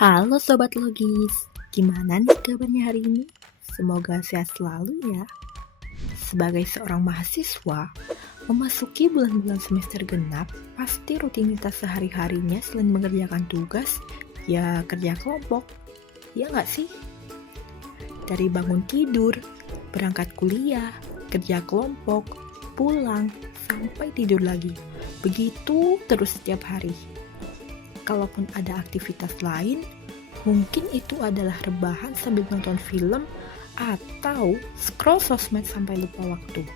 Halo Sobat Logis, gimana nih kabarnya hari ini? Semoga sehat selalu ya. Sebagai seorang mahasiswa, memasuki bulan-bulan semester genap, pasti rutinitas sehari-harinya selain mengerjakan tugas, ya kerja kelompok. Ya nggak sih? Dari bangun tidur, berangkat kuliah, kerja kelompok, pulang, sampai tidur lagi. Begitu terus setiap hari. Kalaupun ada aktivitas lain, mungkin itu adalah rebahan sambil nonton film atau scroll sosmed sampai lupa waktu.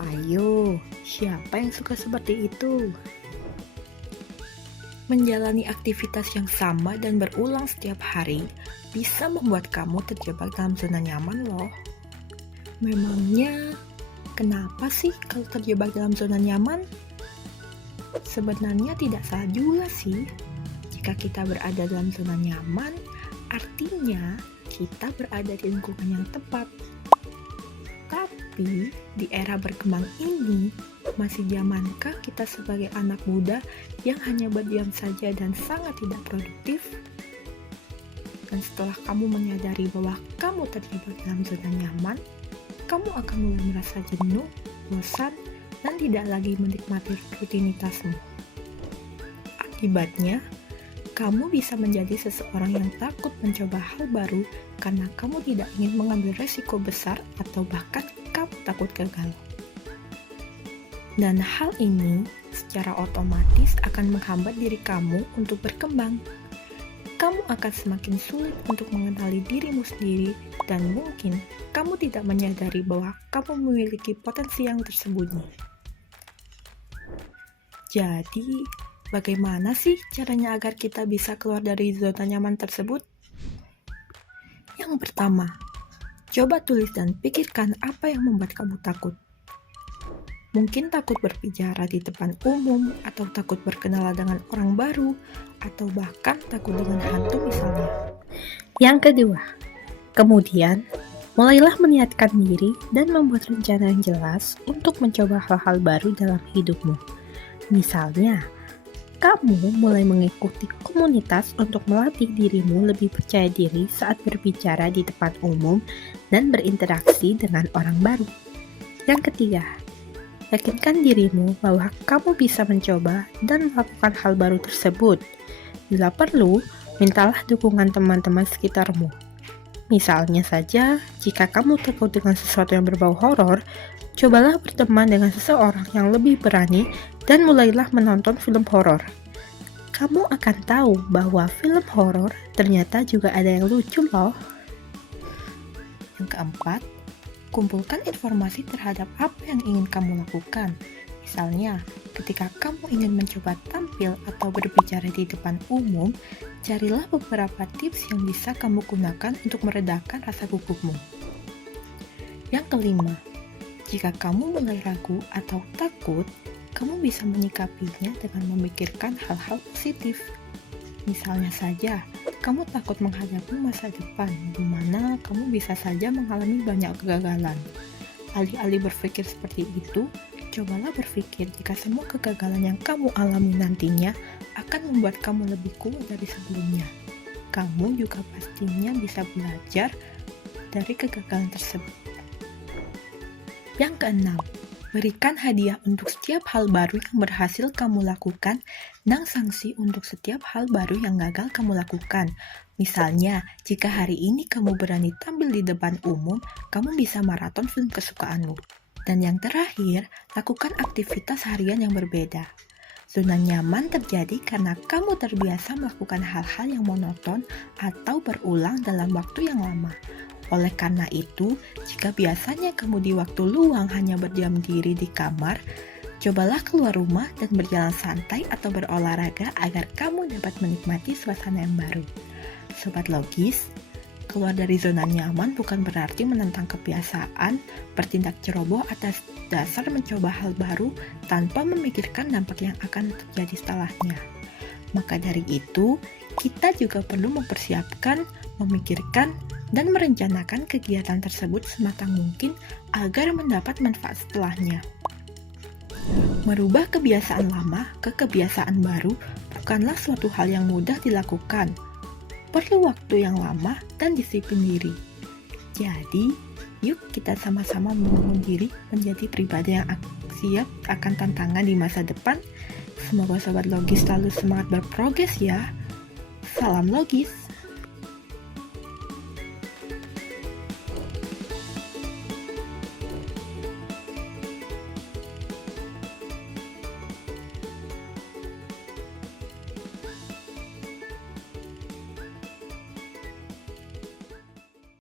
Hayo, siapa yang suka seperti itu? Menjalani aktivitas yang sama dan berulang setiap hari bisa membuat kamu terjebak dalam zona nyaman loh. Memangnya kenapa sih kalau terjebak dalam zona nyaman? Sebenarnya tidak salah juga sih. Jika kita berada dalam zona nyaman, artinya kita berada di lingkungan yang tepat. Tapi di era berkembang ini, masih zamankah kita sebagai anak muda yang hanya berdiam saja dan sangat tidak produktif? Dan setelah kamu menyadari bahwa kamu terjebak dalam zona nyaman, kamu akan mulai merasa jenuh, bosan, dan tidak lagi menikmati rutinitasmu. Akibatnya, kamu bisa menjadi seseorang yang takut mencoba hal baru karena kamu tidak ingin mengambil resiko besar atau bahkan kamu takut gagal. Dan hal ini secara otomatis akan menghambat diri kamu untuk berkembang. Kamu akan semakin sulit untuk mengenali dirimu sendiri dan mungkin kamu tidak menyadari bahwa kamu memiliki potensi yang tersembunyi. Jadi, bagaimana sih caranya agar kita bisa keluar dari zona nyaman tersebut? Yang pertama, coba tulis dan pikirkan apa yang membuat kamu takut. Mungkin takut berbicara di depan umum, atau takut berkenalan dengan orang baru, atau bahkan takut dengan hantu misalnya. Yang kedua, kemudian mulailah meniatkan diri dan membuat rencana yang jelas untuk mencoba hal-hal baru dalam hidupmu. Misalnya, kamu mulai mengikuti komunitas untuk melatih dirimu lebih percaya diri saat berbicara di depan umum dan berinteraksi dengan orang baru. Yang ketiga, yakinkan dirimu bahwa kamu bisa mencoba dan melakukan hal baru tersebut. Bila perlu, mintalah dukungan teman-teman sekitarmu. Misalnya saja, jika kamu takut dengan sesuatu yang berbau horor, cobalah berteman dengan seseorang yang lebih berani dan mulailah menonton film horor. Kamu akan tahu bahwa film horor ternyata juga ada yang lucu loh. Yang keempat, kumpulkan informasi terhadap apa yang ingin kamu lakukan. Misalnya, ketika kamu ingin mencoba tampil atau berbicara di depan umum, carilah beberapa tips yang bisa kamu gunakan untuk meredakan rasa gugupmu. Yang kelima, jika kamu mulai ragu atau takut, kamu bisa menyikapinya dengan memikirkan hal-hal positif. Misalnya saja, kamu takut menghadapi masa depan, di mana kamu bisa saja mengalami banyak kegagalan. Alih-alih berpikir seperti itu, cobalah berpikir jika semua kegagalan yang kamu alami nantinya akan membuat kamu lebih kuat dari sebelumnya. Kamu juga pastinya bisa belajar dari kegagalan tersebut. Yang keenam, berikan hadiah untuk setiap hal baru yang berhasil kamu lakukan dan sanksi untuk setiap hal baru yang gagal kamu lakukan. Misalnya, jika hari ini kamu berani tampil di depan umum, kamu bisa maraton film kesukaanmu. Dan yang terakhir, lakukan aktivitas harian yang berbeda. Zona nyaman terjadi karena kamu terbiasa melakukan hal-hal yang monoton atau berulang dalam waktu yang lama. Oleh karena itu, jika biasanya kamu di waktu luang hanya berdiam diri di kamar, cobalah keluar rumah dan berjalan santai atau berolahraga agar kamu dapat menikmati suasana yang baru. Sobat Logis, keluar dari zona nyaman bukan berarti menentang kebiasaan, bertindak ceroboh atas dasar mencoba hal baru tanpa memikirkan dampak yang akan terjadi setelahnya. Maka dari itu, kita juga perlu mempersiapkan, memikirkan, dan merencanakan kegiatan tersebut sematang mungkin agar mendapat manfaat setelahnya. Merubah kebiasaan lama ke kebiasaan baru bukanlah suatu hal yang mudah dilakukan. perlu waktu yang lama dan disiplin diri. Jadi, yuk kita sama-sama membangun diri menjadi pribadi yang siap akan tantangan di masa depan. Semoga Sobat Logis selalu semangat berprogres ya. Salam Logis.